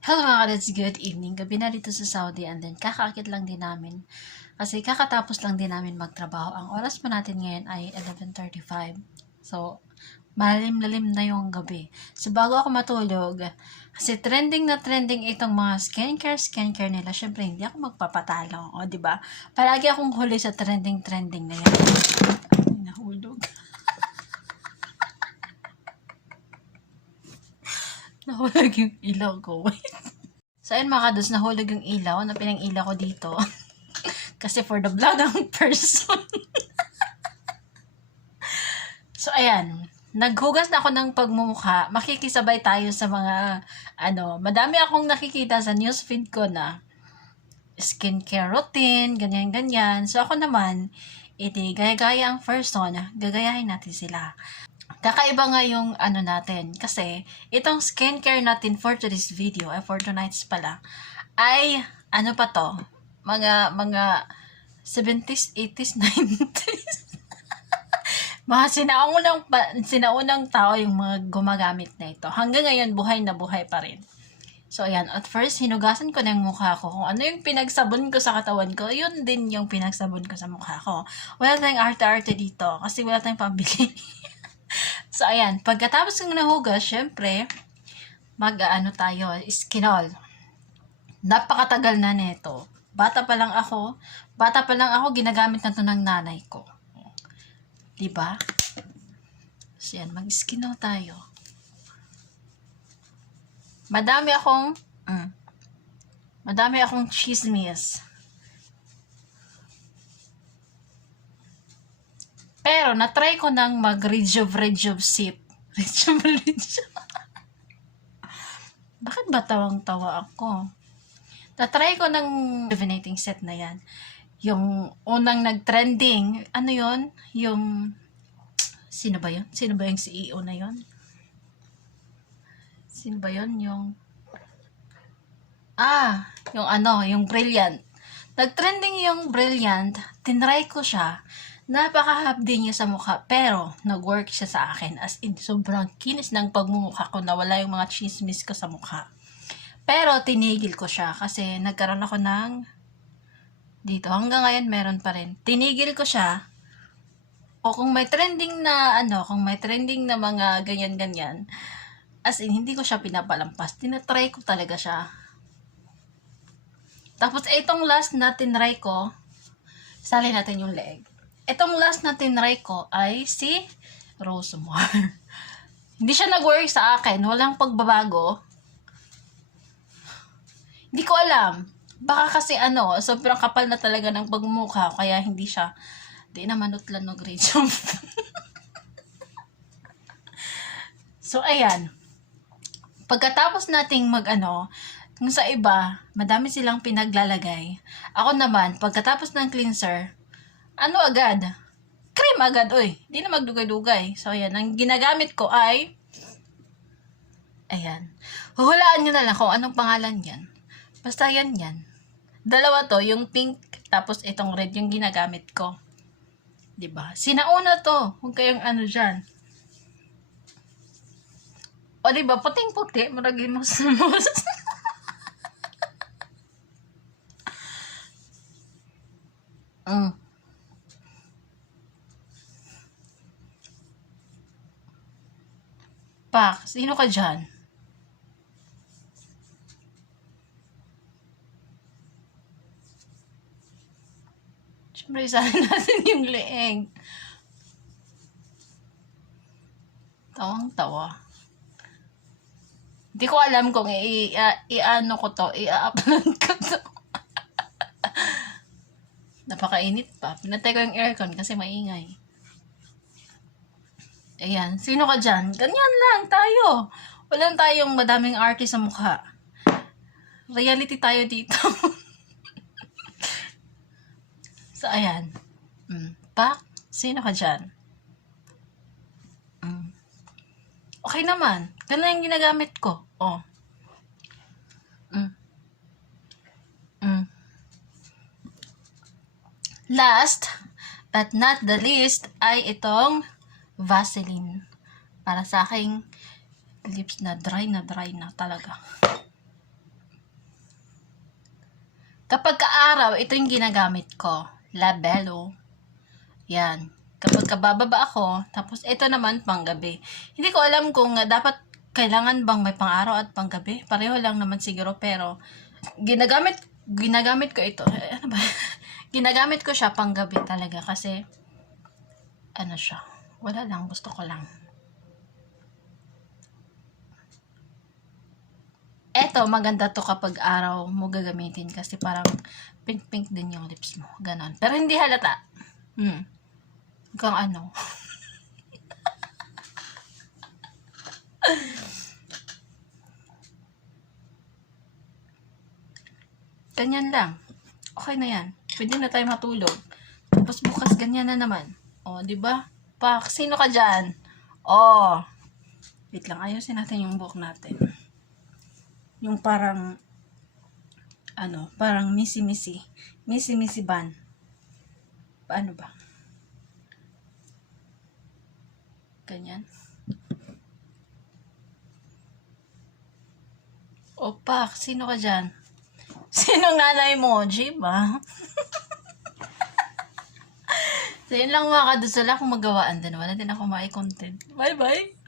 Hello mga kads, good evening. Gabi na dito sa Saudi and then kakaakit lang din namin. Kasi kakatapos lang din namin magtrabaho. Ang oras pa natin ngayon ay 11:35. So, malalim-lalim na yung gabi. So, bago ako matulog, kasi trending na trending itong mga skincare nila. Syempre, hindi ako magpapatalo. O, diba? Palagi akong huli sa trending na yan. Ay, nahulog. Nahulog yung ilaw ko. So, ayun mga kados, nahulog yung ilaw. Pinang-ilaw ko dito. Kasi for the vlog ang person. So, ayan. Naghugas na ako ng pagmumukha. Makikisabay tayo sa mga, madami akong nakikita sa newsfeed ko na skincare routine, ganyan-ganyan. So, ako naman, gaya-gaya ang person, gagayahin natin sila. Kakaiba nga yung natin. Kasi, itong skincare natin for today's video, for tonight's pala, ay, pa to? Mga 70s, 80s, 90s. Mga sinaunang tao yung mga gumagamit na ito. Hanggang ngayon, buhay na buhay pa rin. So, ayan. At first, hinugasan ko na yung mukha ko. Kung ano yung pinagsabon ko sa katawan ko, yun din yung pinagsabon ko sa mukha ko. Wala tayong arte-arte dito kasi wala tayong pambili. So, ayan. Pagkatapos kong nahugas, syempre, tayo, skinol. Napakatagal na nito. Bata pa lang ako, ginagamit na to ng nanay ko. Diba? So, yan. Mag-skinol tayo. Madami akong chismis. Pero, na-try ko nang mag-rejuve sip. Rejuve. Bakit ba tawang-tawa ako? Na-try ko ng rejuvenating set na yan. Yung unang nag-trending, ano yon? Yung, sino ba yun? Sino ba yung CEO na yon? Sino ba yun? Yung yung Brilliant. Nag-trending yung Brilliant, tinry ko siya. Napaka-hapdi niya sa mukha, pero nag-work siya sa akin. As in, sobrang kinis ng pagmumukha ko, nawala yung mga chismis ko sa mukha. Pero tinigil ko siya kasi nagkaroon ako ng dito. Hanggang ngayon meron pa rin. Tinigil ko siya. O kung may trending na mga ganyan-ganyan, as in, hindi ko siya pinapalampas. Tinatry ko talaga siya. Tapos, itong last na tinry ko, salin natin yung leeg. Itong last na tinry ko ay si Rosemar. Hindi siya nag-work sa akin. Walang pagbabago. Hindi ko alam. Baka kasi sobrang kapal na talaga ng pagmumukha. Kaya hindi siya, di naman utlan no grade jump. So, ayan. Pagkatapos nating kung sa iba, madami silang pinaglalagay. Ako naman, pagkatapos ng cleanser, agad? Cream agad, oy. Di na magdugay-dugay. So, ayan. Ang ginagamit ko ay, ayan. Huhulaan nyo na lang kung anong pangalan yan. Basta yan. Dalawa to, yung pink, tapos itong red, yung ginagamit ko. Diba? Sinauna to. Huwag kayong dyan. O, diba? Puting-puti. Maragin mo sa Pak, sino ka dyan? Siyempre, isahin natin yung leeg. Tawang-tawa. Hindi ko alam kung i-upload ko to. Napakainit pa. Pinatay ko yung aircon kasi maingay. Ayan. Sino ka dyan? Ganyan lang tayo. Walang tayong madaming artist sa mukha. Reality tayo dito. So, ayan. Pak, sino ka dyan? Okay naman. Ganun yung ginagamit ko. Oh. Last, but not the least, ay itong Vaseline. Para sa aking lips na dry na talaga. Kapag kaaraw, ito yung ginagamit ko. Labello. Yan. Kapag kabababa ako, tapos ito naman panggabi. Hindi ko alam kung dapat kailangan bang may pang-araw at panggabi. Pareho lang naman siguro, pero ginagamit ko ito. Ano ba? Ginagamit ko siya panggabi talaga kasi ano siya. Wala lang, gusto ko lang. Eto, maganda to kapag araw mo gagamitin kasi parang pink-pink din yung lips mo. Ganon. Pero hindi halata. Kung ano. Ganyan lang. Okay na yan. Pwede na tayo matulog. Tapos bukas ganyan na naman. O, di ba? Pak, sino ka dyan? O. Wait lang, ayusin natin yung buhok natin. Yung parang parang misi-misi. Misi-misi ban. Paano ba? Ganyan. Opak, sino ka dyan? Sino nanay emoji ba? So, yun lang mga kadusala kung magawaan din. Wala din ako content. Bye-bye!